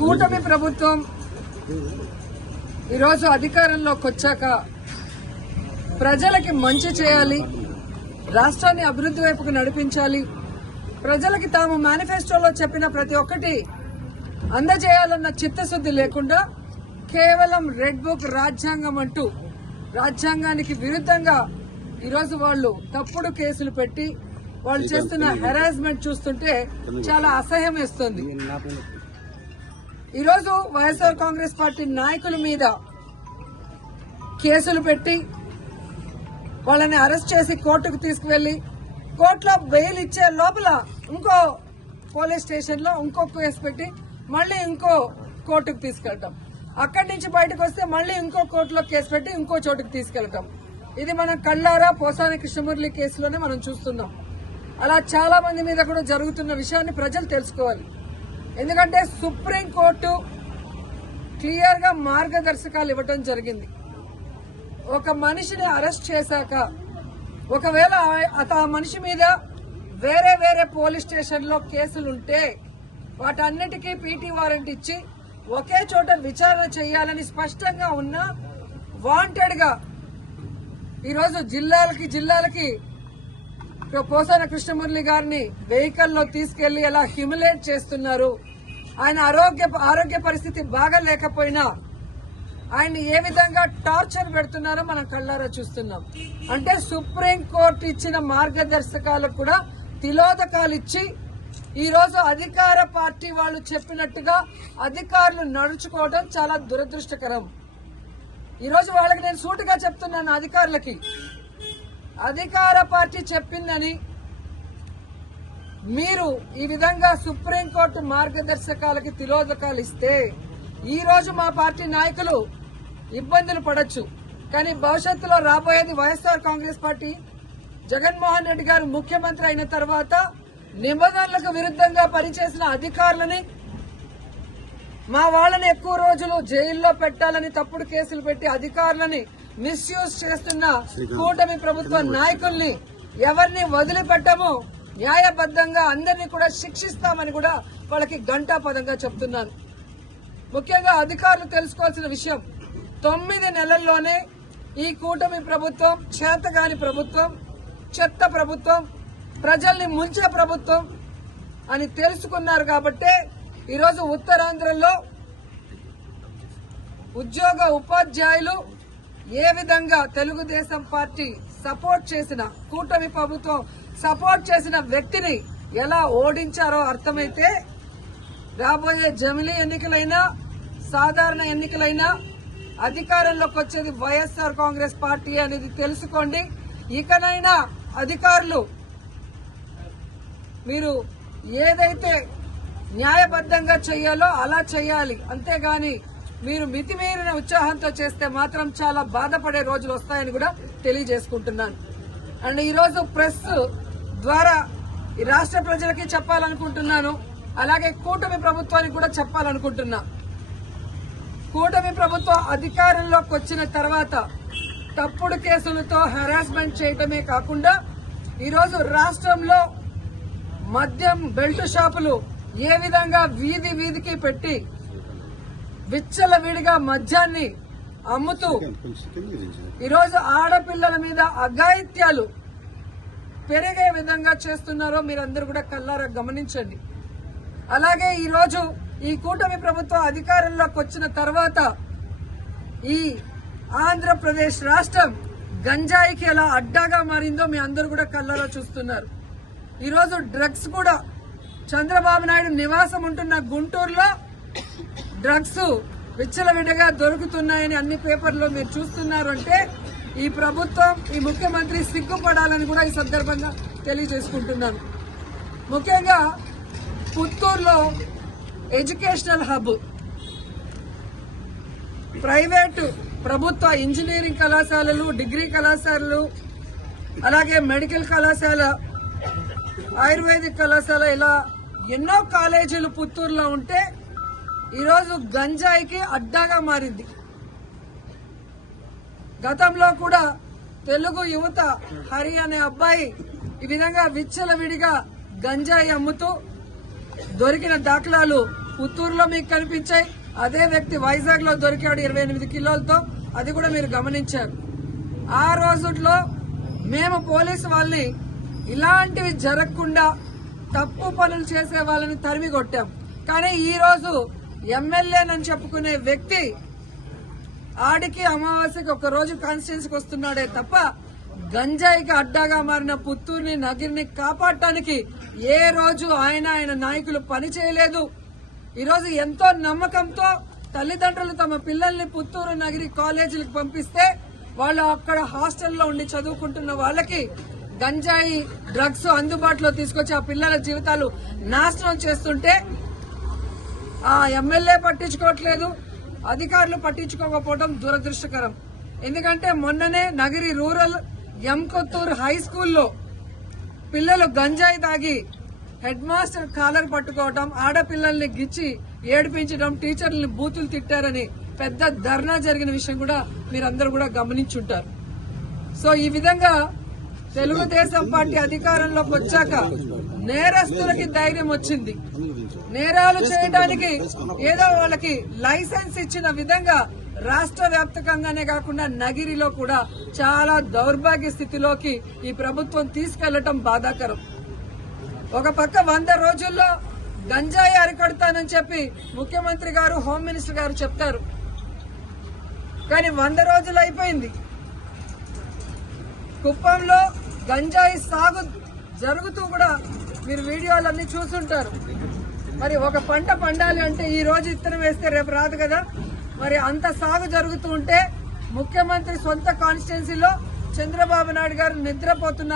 కూటమి ప్రభుత్వం ఈరోజు అధికారంలోకి వచ్చాక ప్రజలకి మంచి చేయాలి, రాష్ట్రాన్ని అభివృద్ధి వైపుకు నడిపించాలి, ప్రజలకి తాము మేనిఫెస్టోలో చెప్పిన ప్రతి ఒక్కటి అందజేయాలన్న చిత్తశుద్ధి లేకుండా కేవలం రెడ్ బుక్ రాజ్యాంగం అంటూ రాజ్యాంగానికి విరుద్ధంగా ఈరోజు వాళ్ళు తప్పుడు కేసులు పెట్టి వాళ్ళు చేస్తున్న హెరాస్మెంట్ చూస్తుంటే చాలా అసహ్యం వేస్తుంది. ఈరోజు వైఎస్ఆర్ కాంగ్రెస్ పార్టీ నాయకుల మీద కేసులు పెట్టి వాళ్ళని అరెస్ట్ చేసి కోర్టుకు తీసుకువెళ్లి కోర్టులో బెయిల్ ఇచ్చే లోపల ఇంకో పోలీస్ స్టేషన్ లో ఇంకో కేసు పెట్టి మళ్లీ ఇంకో కోర్టుకు తీసుకెళ్తాం, అక్కడి నుంచి బయటకు వస్తే మళ్లీ ఇంకో కోర్టులో కేసు పెట్టి ఇంకో చోటుకు తీసుకెళ్తాం. ఇది మనం కళ్ళారా పోసాని కృష్ణమురళి కేసులోనే మనం చూస్తున్నాం. అలా చాలా మంది మీద కూడా జరుగుతున్న విషయాన్ని ప్రజలు తెలుసుకోవాలి. ఎందుకంటే సుప్రీంకోర్టు క్లియర్ గా మార్గదర్శకాలు ఇవ్వడం జరిగింది. ఒక మనిషిని అరెస్ట్ చేశాక ఒకవేళ ఆ మనిషి మీద వేరే వేరే పోలీస్ స్టేషన్ లో కేసులుంటే వాటన్నిటికీ పీటీ వారెంట్ ఇచ్చి ఒకే చోట విచారణ చేయాలని స్పష్టంగా ఉన్న వాంటెడ్ గా ఈరోజు జిల్లాలకి పోసాన కృష్ణమురళి గారిని వెహికల్లో తీసుకెళ్లి ఎలా హ్యూమిలేట్ చేస్తున్నారు, ఆయన ఆరోగ్య పరిస్థితి బాగా లేకపోయినా ఆయన ఏ విధంగా టార్చర్ పెడుతున్నారో మనం కళ్ళారా చూస్తున్నాం. అంటే సుప్రీంకోర్టు ఇచ్చిన మార్గదర్శకాలకు కూడా తిలోదకాలు ఇచ్చి ఈరోజు అధికార పార్టీ వాళ్ళు చెప్పినట్టుగా అధికారులు నడుచుకోవడం చాలా దురదృష్టకరం. ఈరోజు వాళ్ళకి నేను సూటిగా చెప్తున్నాను, అధికారులకి అధికార పార్టీ చెప్పిందని మీరు ఈ విధంగా సుప్రీంకోర్టు మార్గదర్శకాలకి తిలోదకాలు ఇస్తే ఈ రోజు మా పార్టీ నాయకులు ఇబ్బందులు పడొచ్చు, కానీ భవిష్యత్తులో రాబోయేది వైఎస్ఆర్ కాంగ్రెస్ పార్టీ. జగన్మోహన్ రెడ్డి గారు ముఖ్యమంత్రి అయిన తర్వాత నిబంధనలకు విరుద్ధంగా పనిచేసిన అధికారులని, మా వాళ్ళని ఎక్కువ రోజులు జైల్లో పెట్టాలని తప్పుడు కేసులు పెట్టి అధికారులని మిస్యూజ్ చేస్తున్న కూటమి ప్రభుత్వ నాయకుల్ని ఎవరిని వదిలిపెట్టము, న్యాయబద్దంగా అందరినీ కూడా శిక్షిస్తామని కూడా వాళ్ళకి ఘంటాపదంగా చెప్తున్నాను. ముఖ్యంగా అధికారులు తెలుసుకోవాల్సిన విషయం, 9 నెలల్లోనే ఈ కూటమి ప్రభుత్వం చేతగాని ప్రభుత్వం, చెత్త ప్రభుత్వం, ప్రజల్ని ముంచే ప్రభుత్వం అని తెలుసుకున్నారు కాబట్టే ఈరోజు ఉత్తరాంధ్రలో ఉపాధ్యాయులు ఏ విధంగా తెలుగుదేశం పార్టీ సపోర్ట్ చేసిన, కూటమి ప్రభుత్వం సపోర్ట్ చేసిన వ్యక్తిని ఎలా ఓడించారో అర్థమైతే రాబోయే జమిలీ ఎన్నికలైనా సాధారణ ఎన్నికలైనా అధికారంలోకి వచ్చేది వైఎస్ఆర్ కాంగ్రెస్ పార్టీ అనేది తెలుసుకోండి. ఇకనైనా అధికారులు మీరు ఏదైతే న్యాయబద్దంగా చేయాలో అలా చేయాలి, అంతేగాని మీరు మితిమీరిన ఉత్సాహంతో చేస్తే మాత్రం చాలా బాధపడే రోజులు వస్తాయని కూడా తెలియజేసుకుంటున్నాను. అండ్ ఈరోజు ప్రెస్ ద్వారా ఈ రాష్ట్ర ప్రజలకి చెప్పాలనుకుంటున్నాను, అలాగే కూటమి ప్రభుత్వానికి కూడా చెప్పాలనుకుంటున్నా. కూటమి ప్రభుత్వం అధికారంలోకి వచ్చిన తర్వాత తప్పుడు కేసులతో హెరాస్మెంట్ చేయటమే కాకుండా ఈరోజు రాష్ట్రంలో మద్యం బెల్ట్ షాపులు ఏ విధంగా వీధికి పెట్టి విచ్చలవిడిగా మద్యాన్ని అమ్ముతూ ఈరోజు ఆడపిల్లల మీద అఘాయిత్యాలు పెరిగే విధంగా చేస్తున్నారో మీరందరూ కూడా కళ్ళారా గమనించండి. అలాగే ఈరోజు ఈ కూటమి ప్రభుత్వం అధికారంలోకి వచ్చిన తర్వాత ఈ ఆంధ్రప్రదేశ్ రాష్ట్రం గంజాయికి ఎలా అడ్డాగా మారిందో మీ అందరూ కూడా కళ్ళారా చూస్తున్నారు. ఈరోజు డ్రగ్స్ కూడా చంద్రబాబు నాయుడు నివాసం ఉంటున్న గుంటూరులో డ్రగ్స్ విచ్చలవిడిగా దొరుకుతున్నాయని అన్ని పేపర్లో మీరు చూస్తున్నారు. అంటే ఈ ప్రభుత్వం, ఈ ముఖ్యమంత్రి సిగ్గుపడాలని కూడా ఈ సందర్భంగా తెలియజేసుకుంటున్నాను. ముఖ్యంగా పుత్తూరులో ఎడ్యుకేషనల్ హబ్, ప్రైవేటు ప్రభుత్వ ఇంజనీరింగ్ కళాశాలలు, డిగ్రీ కళాశాలలు, అలాగే మెడికల్ కళాశాల, ఆయుర్వేదిక్ కళాశాల, ఇలా ఎన్నో కాలేజీలు పుత్తూరులో ఉంటే ఈరోజు గంజాయికి అడ్డాగా మారింది. గతంలో కూడా తెలుగు యువత హరి అనే అబ్బాయి ఈ విధంగా విచ్చలవిడిగా గంజాయి అమ్ముతూ దొరికిన దాఖలాలు పుత్తూరులో మీకు కనిపించాయి. అదే వ్యక్తి వైజాగ్ లో దొరికాడు 28 కిలోలతో, అది కూడా మీరు గమనించారు. ఆ రోజుల్లో మేము పోలీసు వాళ్ళని ఇలాంటివి జరగకుండా తప్పు పనులు చేసే వాళ్ళని తరిమి కొట్టాం. కానీ ఈ రోజు ఎమ్మెల్యేనని చెప్పుకునే వ్యక్తి ఆడికి అమావాస్యకి ఒక రోజు కాన్స్టిట్యున్సీకి వస్తున్నాడే తప్ప గంజాయికి అడ్డాగా మారిన పుత్తూరుని నగిరిని కాపాడటానికి ఏ రోజు ఆయన నాయకులు పని చేయలేదు. ఈరోజు ఎంతో నమ్మకంతో తల్లిదండ్రులు తమ పిల్లల్ని పుత్తూరు నగిరి కాలేజీలకు పంపిస్తే వాళ్ళు అక్కడ హాస్టల్లో ఉండి చదువుకుంటున్న వాళ్ళకి గంజాయి డ్రగ్స్ అందుబాటులో తీసుకొచ్చి ఆ పిల్లల జీవితాలు నాశనం చేస్తుంటే ఆ ఎమ్మెల్యే పట్టించుకోవట్లేదు, అధికారులు పట్టించుకోకపోవడం దురదృష్టకరం. ఎందుకంటే మొన్ననే నగిరి రూరల్ ఎంకొత్తూరు హై స్కూల్లో పిల్లలు గంజాయి తాగి హెడ్ మాస్టర్ కాలర్ పట్టుకోవడం, ఆడపిల్లల్ని గిచ్చి ఏడిపించడం, టీచర్లని బూతులు తిట్టారని పెద్ద ధర్నా జరిగిన విషయం కూడా మీరందరూ కూడా గమనించుంటారు. సో ఈ విధంగా తెలుగుదేశం పార్టీ అధికారంలోకి వచ్చాక నేరస్తులకి ధైర్యం వచ్చింది. నేరాలు చేయడానికి ఏదో వాళ్ళకి లైసెన్స్ ఇచ్చిన విధంగా రాష్ట్ర వ్యాప్తంగానే కాకుండా నగిరిలో కూడా చాలా దౌర్భాగ్య స్థితిలోకి ఈ ప్రభుత్వం తీసుకెళ్లటం బాధాకరం. ఒక పక్క 100 రోజుల్లో గంజాయి అరికడతానని చెప్పి ముఖ్యమంత్రి గారు, హోమ్ మినిస్టర్ గారు చెప్తారు. కానీ 100 రోజులు అయిపోయింది. కుప్పంలో గంజాయి సాగు జరుగుతూ కూడా మీరు వీడియోలన్నీ చూసుంటారు. మరి ఒక పంట పండాలి అంటే ఈ రోజు ఇత్తనం వేస్తే రేపు రాదు కదా. మరి అంత సాగు జరుగుతూ ఉంటే ముఖ్యమంత్రి సొంత కాన్స్టిట్యున్సీలో చంద్రబాబు నాయుడు గారు నిద్రపోతున్నారు.